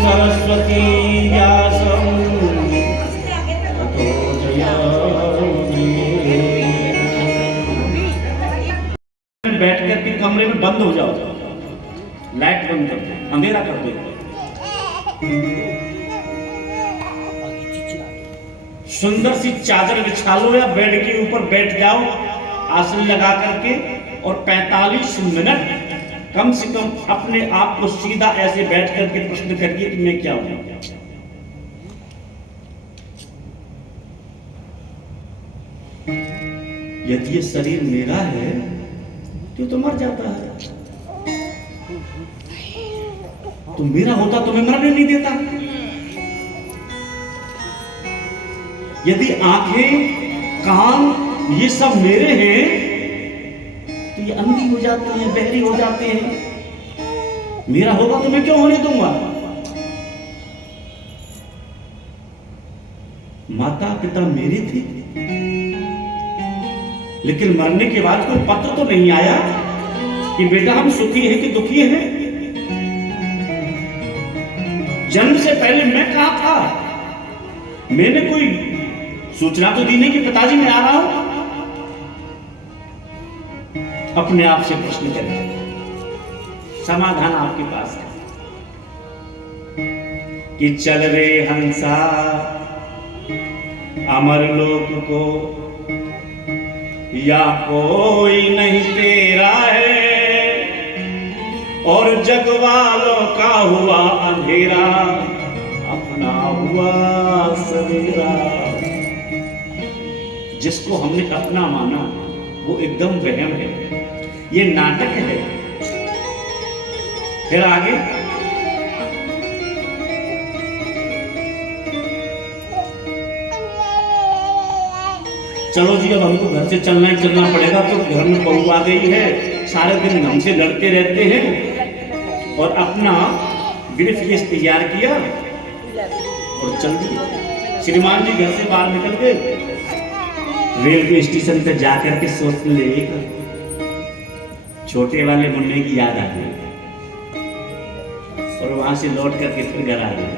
सरस्वती व्यासं ततो जयामि। बैठ करके कमरे में बंद हो जाओ, लाइट बंद कर दो, अंधेरा कर दो। सुंदर सी चादर बिछा लो या बेड के ऊपर बैठ जाओ आसन लगा करके, और 45 मिनट कम से कम अपने आप को सीधा ऐसे बैठ करके प्रश्न करिए कि मैं क्या हूं। यदि ये शरीर मेरा है क्यों तो मर जाता है, तो मेरा होता तो मैं मरने नहीं देता। यदि आंखें कान ये सब मेरे हैं तो ये अंधी हो जाती हैं, बहरी हो जाते हैं। मेरा होगा तो मैं क्यों होने दूंगा। माता पिता मेरे थे, लेकिन मरने के बाद कोई पत्र तो नहीं आया कि बेटा हम सुखी हैं कि दुखी हैं। जन्म से पहले मैं कहां था, मैंने कोई सूचना तो दी नहीं कि पिताजी मैं आ रहा हूं। अपने आप से प्रश्न करें, समाधान आपके पास है कि चल रे हंसा अमर लोक को, या कोई नहीं तेरा है, और जग वालों का हुआ अंधेरा, अपना हुआ सवेरा। जिसको हमने अपना माना वो एकदम वहम है, ये नाटक है। फिर आगे चलो जी, अब हमको घर से चलना ही चलना पड़ेगा। तो घर में बहू आ गई है, सारे दिन हमसे लड़ते रहते हैं, और अपना ब्रीफकेस तैयार किया और चल दिए। श्रीमान जी घर से बाहर निकल गए, रेलवे स्टेशन पे जाकर के सोचने लगे, छोटे वाले मुन्ने की याद आ गई, और वहां से लौट करके फिर घर आ गए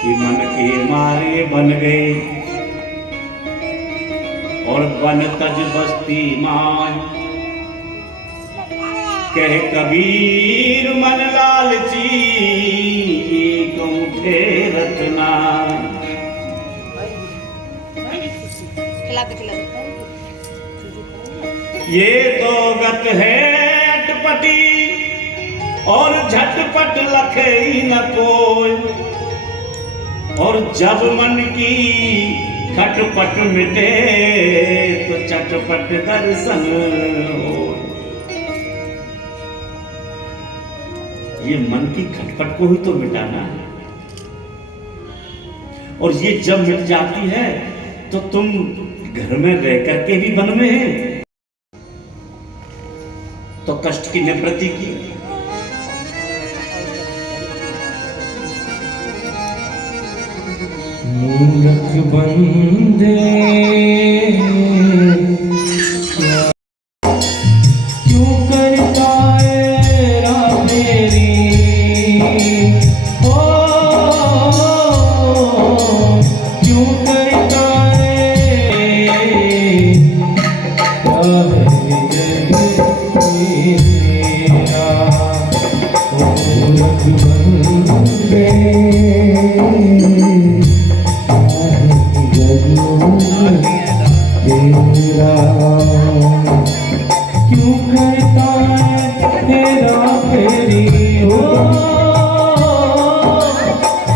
कि मन के मारे बन गए, और बन तज बस्ती मान, कहे कबीर मन लालची तुम थे रत्ना। ये तो गत है अटपटी, और झटपट लखे न कोई, और जब मन की खटपट मिटे तो चटपट दर्शन हो। ये मन की खटपट को ही तो मिटाना है, और ये जब मिट जाती है तो तुम घर में रह करके भी वन में है, तो कष्ट की निवृत्ति की। मूर्ख बंदे क्यों करता है राह मेरी, ओ क्यों करता है, क्या है जग मेरा, ओ मूर्ख बंदे क्यों करता है तेरा फेरी, हो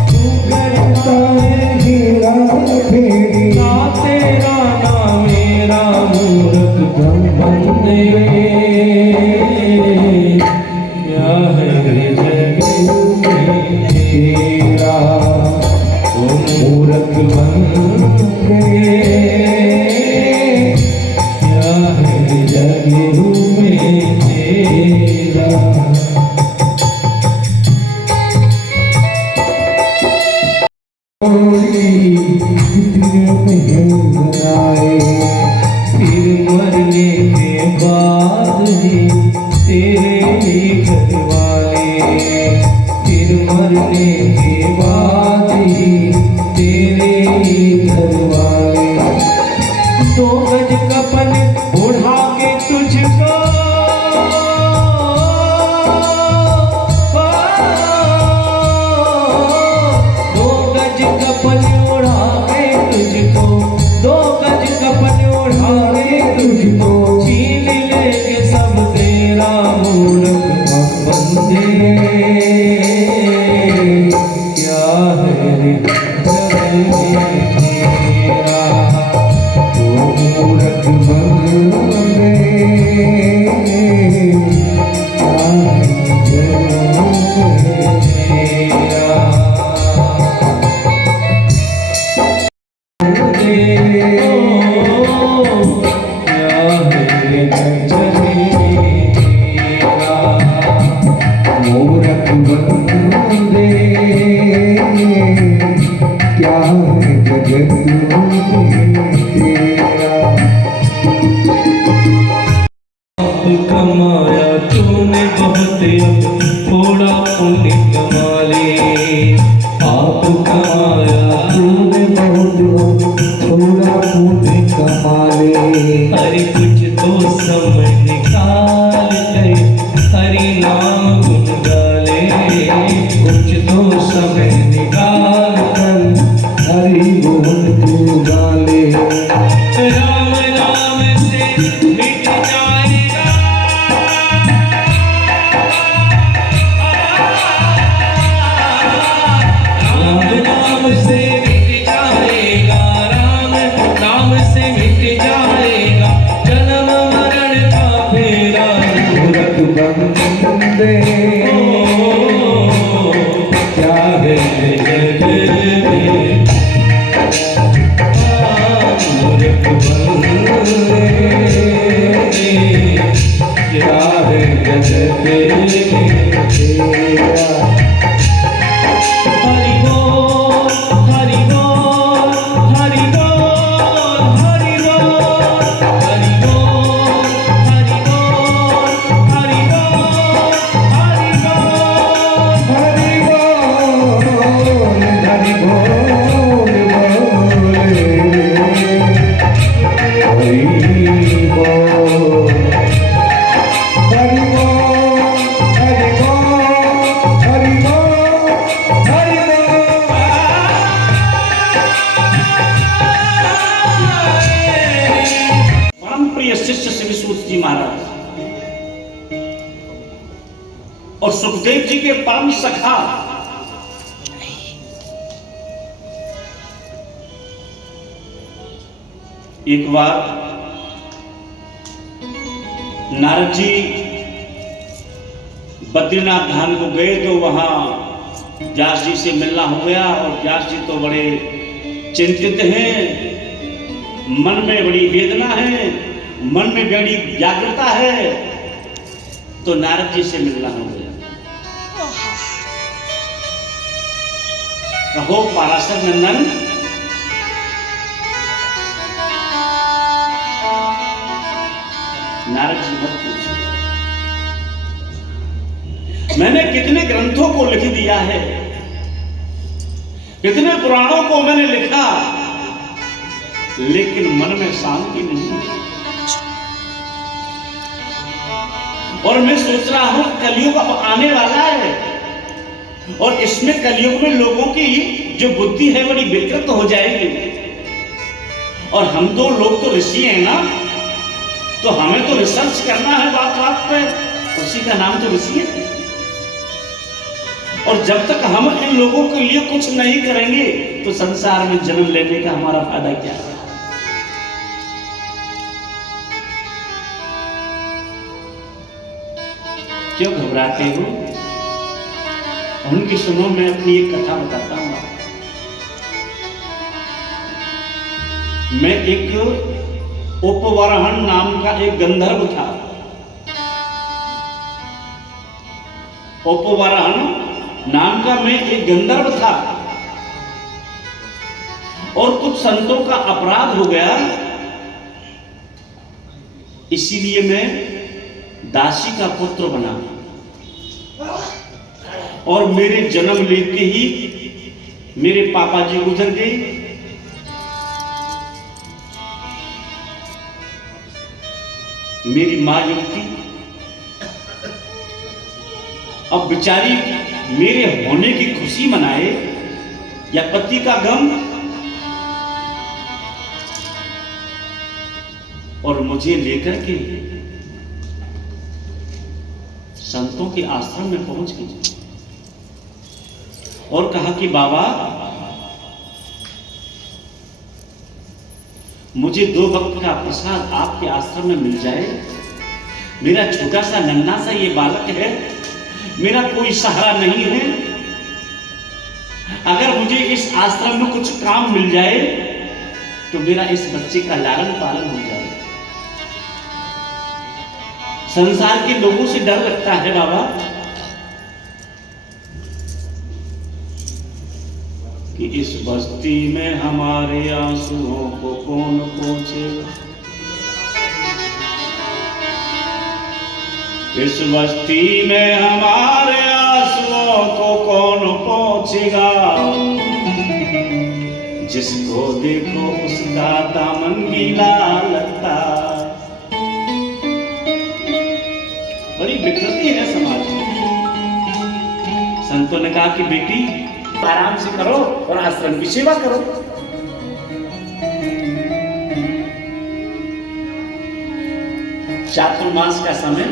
क्यों करता है हेरा फेरी, ना तेरा ना मेरा मूर्ख बंदे, क्या है जग तेरा, ओ मूर्ख बंदे, फिर मरने के बाद ही तेरे ही घर वाले, फिर मरने के बाद ही तेरे ही घर वाले। 2 गज कफन ओढ़ा के तुझको, 2 गज कफन ओढ़ा के तुझको, 2 गज कफन ओढ़ा के तुझको, छीन लेंगे सब तेरा मूरख बंदे। क्या है रे जग में तेरा, ओ मूरख बंदे। क्या है जग में तेरा, मूरख बंदे। क्या है जगत तेरा, पाप कमाया तूने बहुत, अब थोड़ा पुण्य कमा ले। पाप कमाया तूने बहुत, थोड़ा पुण्य कमा ले। अरे कुछ तो समय निकाल कर हरि नाम गुण गाले, कुछ तो समय निकाल कर हरि गुण तू गाले। राम नाम से मिट जाएगा, राम नाम से मिट जाएगा, राम नाम से मिट जाएगा जन्म मरण का फेरा। मूरख बंदे क्या है जग में, मूरख बंदे क्या है जग में तेरा। हरि बोल हरि बोल हरि बोल हरि बोल हरि बोल हरि बोल हरि बोल हरि बोल हरि बोल हरि बोल बोले हरि बोल हरि बोल हरि बोल हरि बोल हरि परम प्रिय शिष्य श्री सूत जी महाराज और सुखदेव जी के परम सखा एक बार नारद जी बद्रीनाथ धाम को गए तो वहां व्यास जी से मिलना हो गया और व्यास जी तो बड़े चिंतित हैं, मन में बड़ी वेदना है, मन में बड़ी व्याकुलता है, तो नारद जी से मिलना हो गया। कहो पाराशर नंदन, नारद जी मत पूछो, मैंने कितने ग्रंथों को लिख दिया है, कितने पुराणों को मैंने लिखा, लेकिन मन में शांति नहीं है। और मैं सोच रहा हूं कलयुग अब आने वाला है और इसमें कलयुग में लोगों की जो बुद्धि है बड़ी विकृत हो जाएगी। और हम तो लोग तो ऋषि हैं ना, तो हमें तो रिसर्च करना है बात बात पे, ऋषि का नाम तो ऋषि है। और जब तक हम इन लोगों के लिए कुछ नहीं करेंगे तो संसार में जन्म लेने का हमारा फायदा क्या है। क्यों घबराते हो? उनकी सुनो, मैं अपनी एक कथा बताता हूं। मैं एक उपवरहन नाम का एक गंधर्व था। उपवरहन नाम का मैं एक गंधर्व था और कुछ संतों का अपराध हो गया, इसीलिए मैं दासी का पुत्र बना और मेरे जन्म लेते ही मेरे पापा जी गुजर गए। मेरी मां युवती अब बेचारी मेरे होने की खुशी मनाए या पति का गम, और मुझे लेकर के संतों के आश्रम में पहुंच गई और कहा कि बाबा मुझे 2 वक्त का प्रसाद आपके आश्रम में मिल जाए। मेरा छोटा सा नन्हा सा ये बालक है, मेरा कोई सहारा नहीं है। अगर मुझे इस आश्रम में कुछ काम मिल जाए तो मेरा इस बच्चे का लालन पालन हो जाए। संसार के लोगों से डर लगता है बाबा कि इस बस्ती में हमारे आंसुओं को कौन पहुंचेगा, इस बस्ती में हमारे आंसुओं को कौन पहुंचेगा। जिसको देखो उसका दामन गीला लगता। बड़ी विकृति है समाज में। संतों ने कहा कि बेटी आराम से करो और आश्रम की सेवा करो। चातुर्मास का समय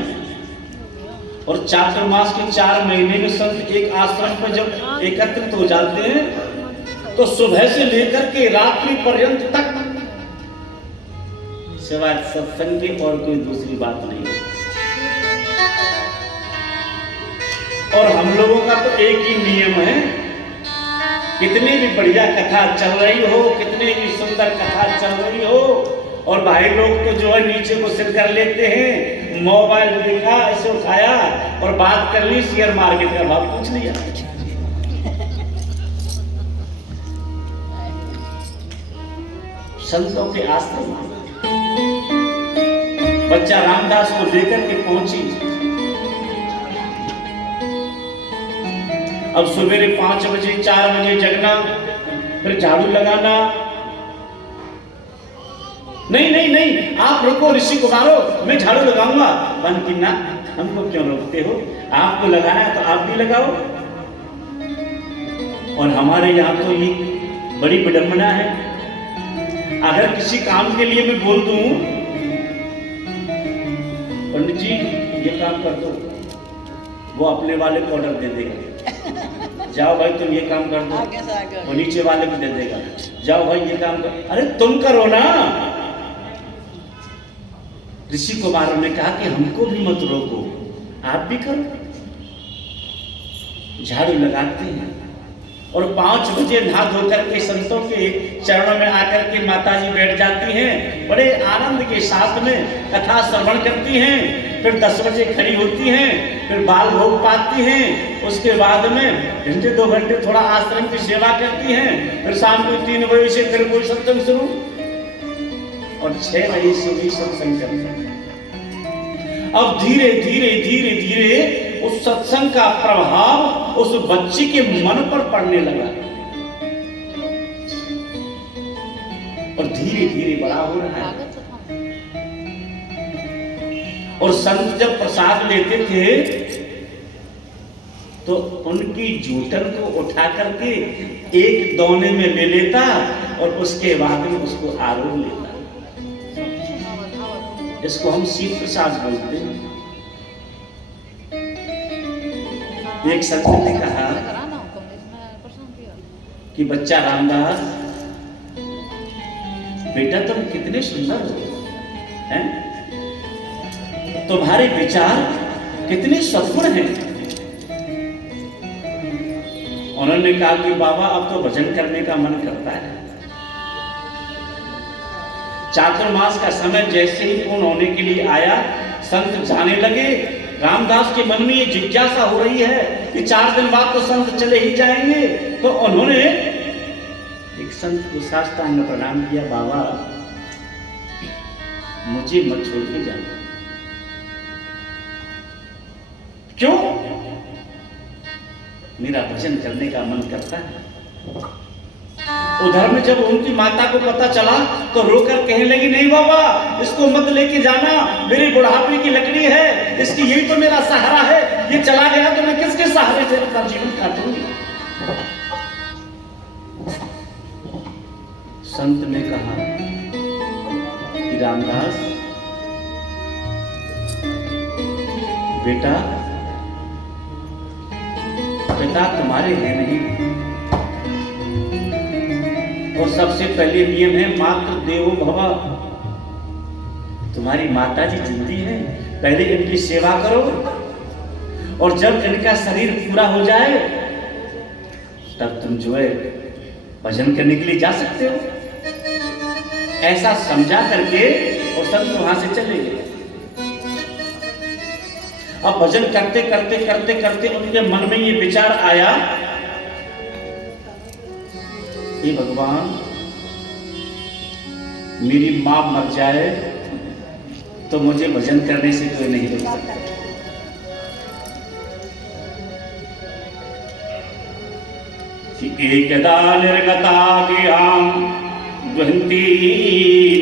और चातुर्मास के 4 महीने में संत एक आश्रम पर जब एकत्रित हो जाते हैं तो सुबह से लेकर के रात्रि पर्यंत तक सिवाय सत्संग की और कोई दूसरी बात नहीं है। और हम लोगों का तो एक ही नियम है, कितनी भी बढ़िया कथा चल रही हो, कितनी भी सुंदर कथा चल रही हो, और भाई लोग तो जो है नीचे को सिर कर लेते हैं, मोबाइल देखा ऐसे उठाया और बात कर ली, शेयर मार्केट का भाव पूछ लिया। संतों के आश्रम बच्चा रामदास को लेकर के पहुंची। अब सवेरे 5 बजे 4 बजे जगना, फिर झाड़ू लगाना। नहीं नहीं नहीं, आप रुको ऋषि कुमारो, मैं झाड़ू लगाऊंगा। बन की ना, हमको क्यों रोकते हो? आपको लगाना है तो आप भी लगाओ। और हमारे यहाँ तो ये बड़ी विडंबना है, अगर किसी काम के लिए मैं बोल दूं पंडित जी ये काम कर दो, वो अपने वाले को ऑर्डर दे देगा, जाओ भाई तुम ये काम कर दो, वो नीचे वाले को दे देगा, जाओ भाई ये काम कर। अरे तुम करो ना। ऋषि कुमारों ने कहा कि हमको भी मत रोको, आप भी करो। झाड़ू लगाते हैं और 5 बजे नहा धोकर के संतों के चरणों में आकर के माताजी बैठ जाती हैं, बड़े आनंद के साथ में कथा श्रवण करती हैं। फिर 10 बजे खड़ी होती हैं, फिर बाल भोग पाती हैं। उसके बाद में घंटे 2 घंटे थोड़ा आश्रम की सेवा करती हैं। फिर शाम को 3 बजे से फिर कोई सत्संग शुरू और 6 बजे से भी सत्संग करते हैं। अब धीरे धीरे धीरे धीरे उस सत्संग का प्रभाव उस बच्चे के मन पर पड़ने लगा और धीरे धीरे बड़ा हो रहा है। और संत जब प्रसाद लेते थे तो उनकी जूठन को उठा करके एक दोने में ले लेता और उसके बाद में उसको आरोप लेता। इसको हम शीत प्रसाद बोलते हैं। एक संत ने कहा कि बच्चा रामदास, बेटा तुम कितने सुंदर हो, हैं? तुम्हारे विचार कितने सद्गुण हैं। उन्होंने कहा कि बाबा अब तो भजन करने का मन करता है। चातुर्मास का समय जैसे ही पूर्ण होने के लिए आया, संत जाने लगे। रामदास के मन में ये जिज्ञासा हो रही है कि 4 दिन बाद तो संत चले ही जाएंगे। तो उन्होंने एक संत को साष्टांग में प्रणाम किया, बाबा मुझे मत छोड़ के जाना। क्यों? मेरा भजन करने का मन करता है। उधर में जब उनकी माता को पता चला तो रोकर कहने लगी, नहीं बाबा, इसको मत लेके जाना, मेरी बुढ़ापे की लकड़ी है, इसकी यही तो मेरा सहारा है, ये चला गया तो मैं किसके सहारे से अपना जीवन काटूंगी। संत ने कहा कि रामदास बेटा, पिता तुम्हारे हैं नहीं, और सबसे पहले नियम है मातृ देवो भव। तुम्हारी माता जी जिंदी है, पहले इनकी सेवा करो, और जब इनका शरीर पूरा हो जाए तब तुम जो है भजन करने के लिए जा सकते हो। ऐसा समझा करके और संत वहां से चले गए। अब भजन करते करते करते करते उनके मन में ये विचार आया, हे भगवान, मेरी मां मर जाए तो मुझे भजन करने से कोई नहीं रोक सकता। एकदा निर्गता गियां दुहन्ती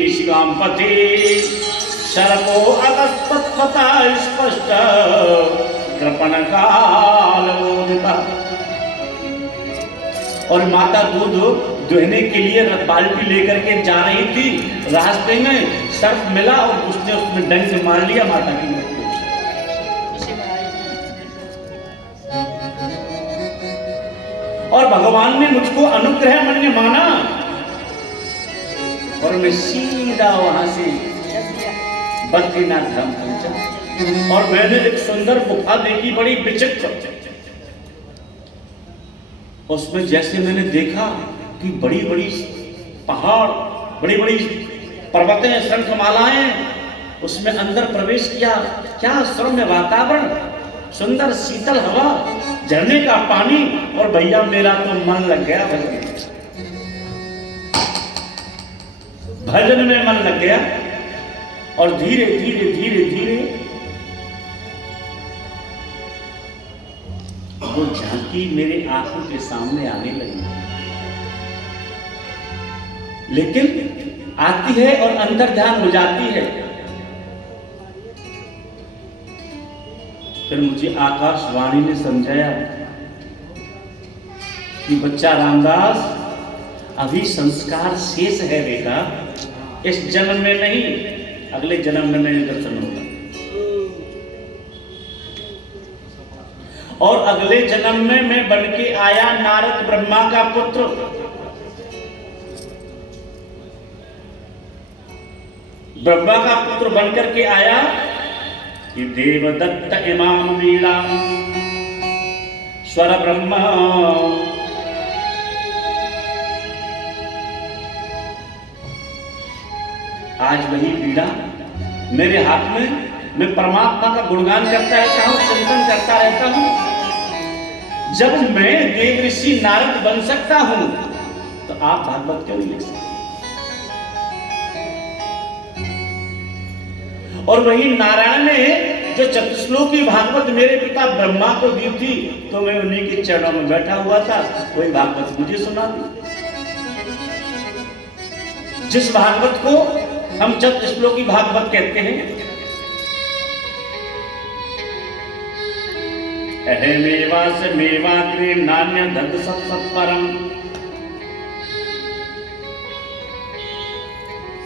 निशिकां पथे सर्पो अगस्पत्पता स्पष्ट कृपण काल बोधिता। और माता दूध दुहने के लिए बाल्टी लेकर के जा रही थी, रास्ते में सर्प मिला और उसने उसमें डंक मार लिया, माता की मृत्यु। और भगवान ने मुझको अनुग्रह मन्य माना और मैं सीधा वहां से बद्रीनाथ धाम पहुंचा। और मैंने एक सुंदर गुफा देखी, बड़ी विचित्र। उसमें जैसे मैंने देखा कि बड़ी बड़ी पहाड़, बड़ी बड़ी पर्वतें, शंखमालाएं, उसमें अंदर प्रवेश किया। क्या सौम्य वातावरण, सुंदर शीतल हवा, झरने का पानी, और भैया मेरा तो मन लग गया भजन में मन लग गया। और धीरे धीरे धीरे धीरे वो झांकी मेरे आंखों के सामने आने लगी, लेकिन आती है और अंदर ध्यान हो जाती है। फिर मुझे आकाशवाणी ने समझाया कि बच्चा रामदास, अभी संस्कार शेष है बेटा, इस जन्म में नहीं, अगले जन्म में मेरे दर्शन होगा। और अगले जन्म में मैं बन के आया नारद ब्रह्मा का पुत्र। ब्रह्मा का पुत्र बनकर के आया कि देवदत्त इमाम वीणा स्वर ब्रह्मा। आज वही वीणा मेरे हाथ में, मैं परमात्मा का गुणगान करता रहता हूं, चिंतन करता रहता हूं। जब मैं देव ऋषि नारद बन सकता हूं तो आप भागवत क्यों नहीं लिख सकते? और वही नारायण ने जो चतुश्लोकी भागवत मेरे पिता ब्रह्मा को दी थी, तो मैं उन्हीं के चरणों में बैठा हुआ था, वही भागवत मुझे सुना दी। जिस भागवत को हम चतुश्लोकी भागवत कहते हैं। अहमेवास मेवाग्रे नान्य दद सत्परम,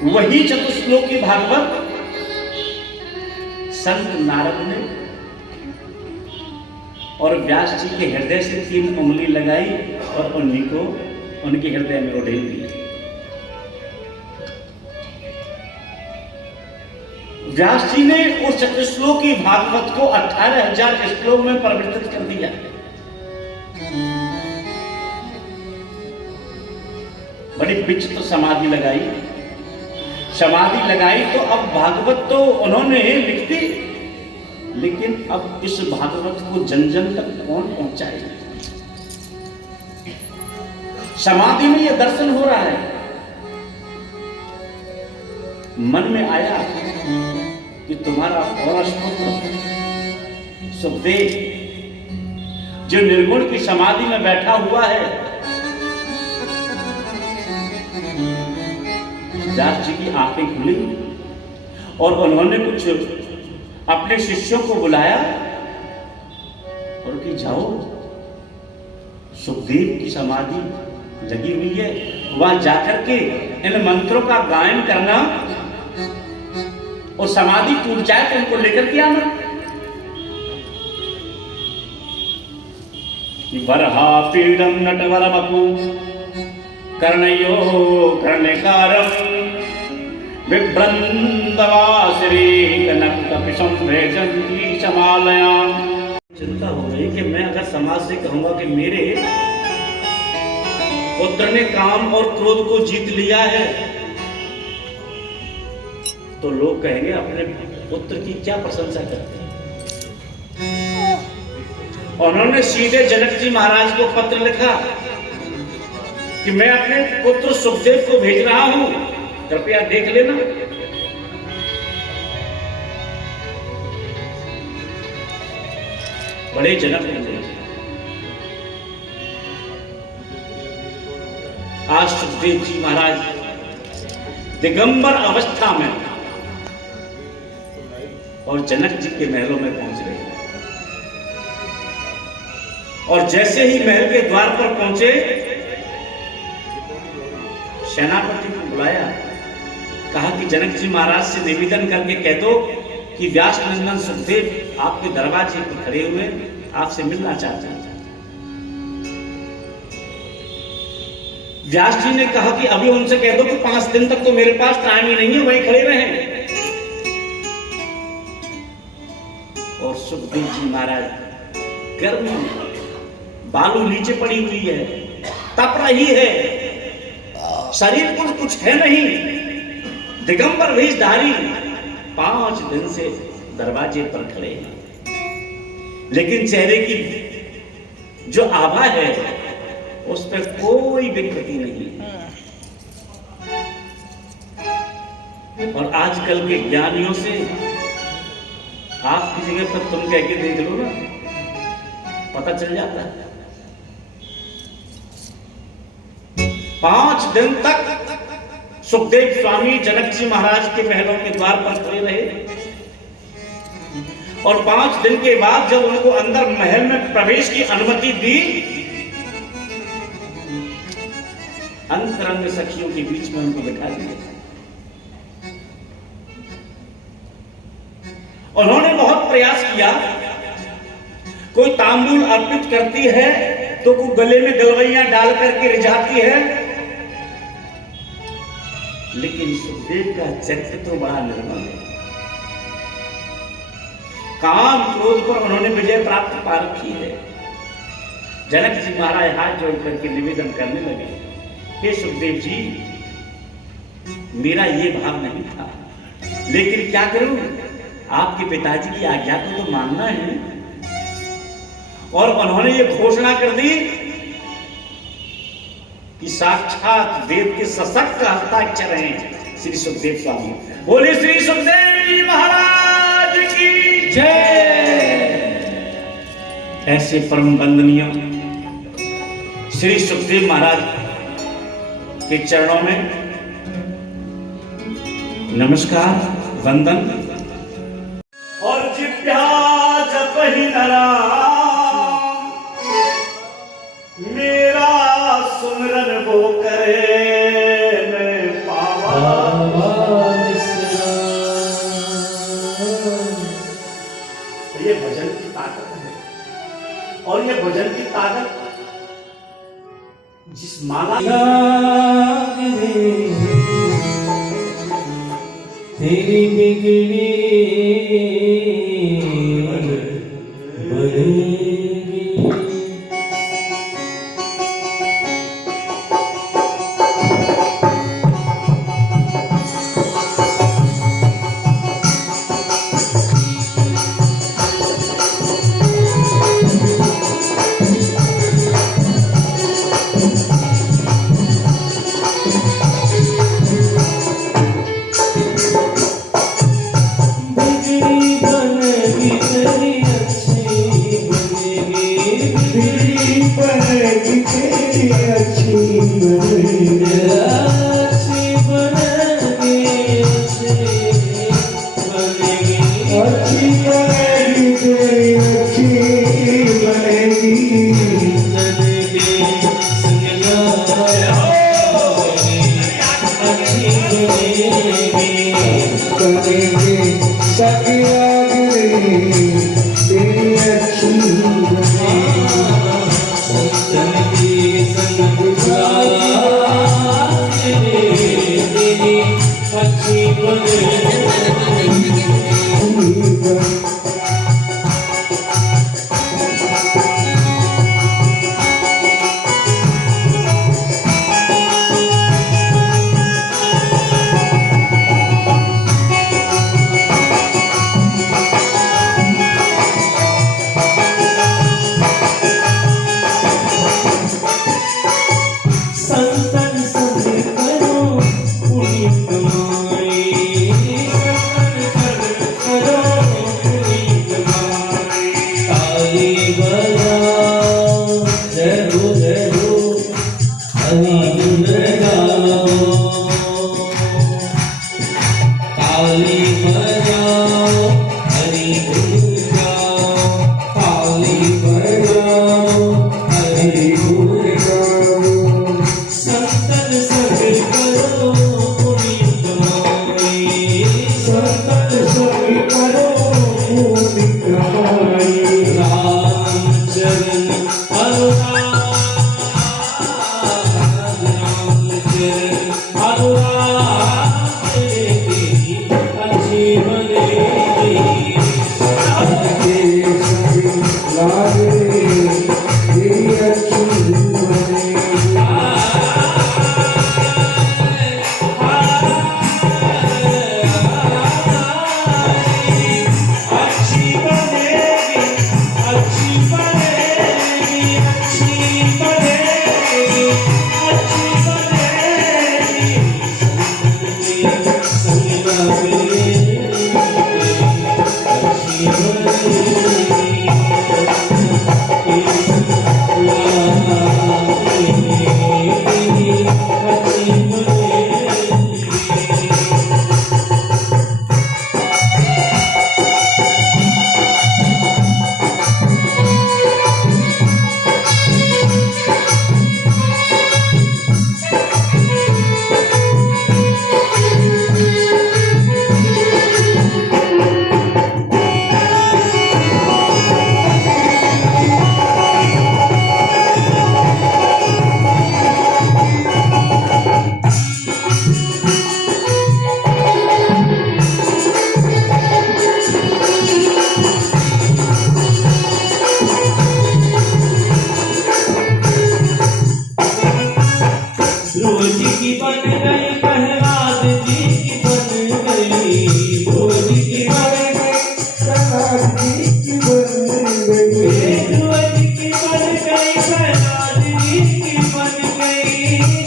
वही चतुश्लोकी भागवत संत नारद ने और व्यास जी के हृदय से 3 उंगली लगाई और उन्हीं को उनके हृदय में उड़ेल दी। व्यास जी ने उस चतुश्लोकी भागवत को 18,000 श्लोक में परिवर्तित कर दिया। बड़ी विचित्र समाधि लगाई। समाधि लगाई तो अब भागवत तो उन्होंने लिख दी, लेकिन अब इस भागवत को जन जन तक कौन पहुंचाएगा? समाधि में यह दर्शन हो रहा है। मन में आया कि तुम्हारा पौरुष पुत्र सुखदेव जो निर्गुण की समाधि में बैठा हुआ है, व्यास जी की आंखें खुली और उन्होंने कुछ अपने शिष्यों को बुलाया और कि जाओ, सुखदेव की समाधि लगी हुई है, वहां जाकर के इन मंत्रों का गायन करना और समाधि टूट जाए तो उनको लेकर के आना। बरहा पीडम नटवर बपू कर्णयो कर्णकारम विभ्रंदवासरी कनक कपिशम भेजंती समालयाम। चिंता हो गई कि मैं अगर समाज से कहूंगा कि मेरे पुत्र ने काम और क्रोध को जीत लिया है, तो लोग कहेंगे अपने पुत्र की क्या प्रशंसा करते हैं। उन्होंने सीधे जनक जी महाराज को पत्र लिखा कि मैं अपने पुत्र सुखदेव को भेज रहा हूं, कृपया देख लेना। बड़े जनक होंगे। आज सुखदेव जी महाराज दिगंबर अवस्था में और जनक जी के महलों में पहुंच रहे हैं। और जैसे ही महल के द्वार पर पहुंचे, सेनापति को बुलाया, कहा कि जनक जी महाराज से निवेदन करके कह दो कि व्यास नंदन सुखदेव आपके दरवाजे पर खड़े हुए आपसे मिलना चाहते हैं। व्यास जी ने कहा कि अभी उनसे कह दो कि 5 दिन तक तो मेरे पास टाइम ही नहीं है, वहीं खड़े रहें। और सुखदेव जी महाराज गर्मी बालू नीचे पड़ी हुई है, तप रही है, शरीर पर कुछ है नहीं, दिगंबर वेशधारी 5 दिन से दरवाजे पर खड़े हैं, लेकिन चेहरे की जो आभा है उस पर कोई विकृति नहीं। और आजकल के ज्ञानियों से आपकी जगह पर तुम कह के देख लो ना, पता चल जाता है। 5 दिन तक सुखदेव स्वामी जनक जी महाराज के महलों के द्वार पर खड़े रहे और 5 दिन के बाद जब उनको अंदर महल में प्रवेश की अनुमति दी, अंतरंग सखियों के बीच में उनको बिठा दिया। उन्होंने बहुत प्रयास किया, कोई तांबूल अर्पित करती है तो कोई गले में गलवैया डाल करके रिझाती है, लेकिन सुखदेव का चरित्र तो बड़ा निर्मल है। काम क्रोध पर उन्होंने विजय प्राप्त पा रखी है। जनक जी महाराज हाथ जोड़ करके निवेदन करने लगे, हे सुखदेव जी, मेरा ये भाव नहीं था, लेकिन क्या करूं, आपके पिताजी की आज्ञा को तो मानना है। और उन्होंने ये घोषणा कर दी कि साक्षात वेद के सशक्त हस्ताक्षर हैं श्री सुखदेव स्वामी। बोले श्री सुखदेव जी महाराज की जय। ऐसे परम वंदनीय श्री सुखदेव महाराज के चरणों में नमस्कार, वंदन। और जिभ्या जपहि नरा मेरा सुमरन वो करे मैं पावा। ये भजन की ताकत है, और ये भजन की ताकत जिस माला तेरी बिगड़ी बनेगी। ताली बजाओ, जय हो हरि गुण गाओ। ताली बजाओ हरि गुण गाओ, ताली बजाओ हरि गुण गाओ। संतन सब करो पुण्य कमाई, संतन सब करो पुण्य कमाई। रामचरण अनुराग, रामचरण अनुराग तेरी अच्छी बनेगी। लागे तेरी अच्छी बनेगी। ध्रुव जी की बन गई, प्रहलाद जी की बन गई। ध्रुव जी की बन गई, प्रहलाद जी की बन गई। ध्रुव जी की बन गई, प्रहलाद जी की बन गई।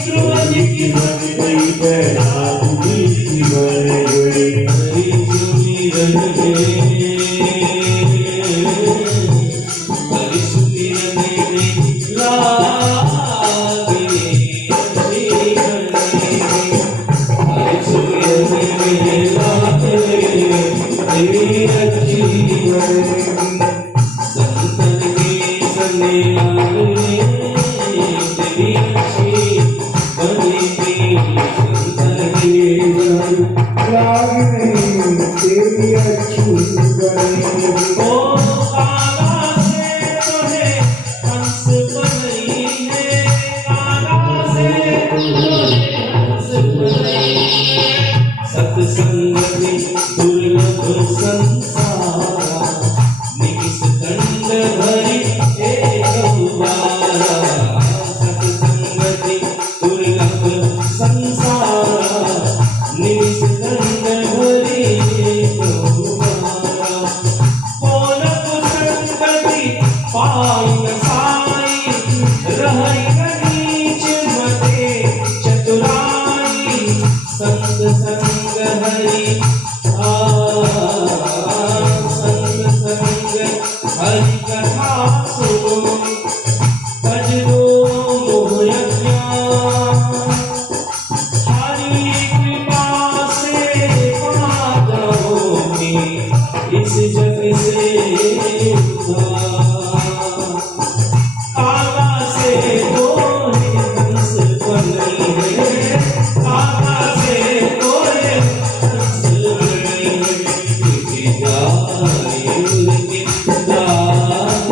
ध्रुव जी की बन गई, प्रहलाद जी की बन गई। हरि सुनी रन हरि सुनी रन लागे। संतन के संग तेरी अच्छी बनेगी। संतन के संग तेरी अच्छी बनेगी। ओ काला से तोहे हंस बनई है, काला से तोहे हंस बनई है। सत्संगति दुर्लभ संसारा, निकिस दंड भरी एक बारा। सत्संगति दुर्लभ संसारा, निकिस दंड भरी एक बारा। कोलक संगति पाई न साई, रहई नीच मते चतुराई। संग संग हरि संग संग हरि कथा सुनो, तजो मोह अज्ञान। हरि कृपा से पा जाओगे इस जग से उद्धार। काला से तोहे हंस बनई है, काला से तोहे हंस बनई है। तुझे जाए उनके दान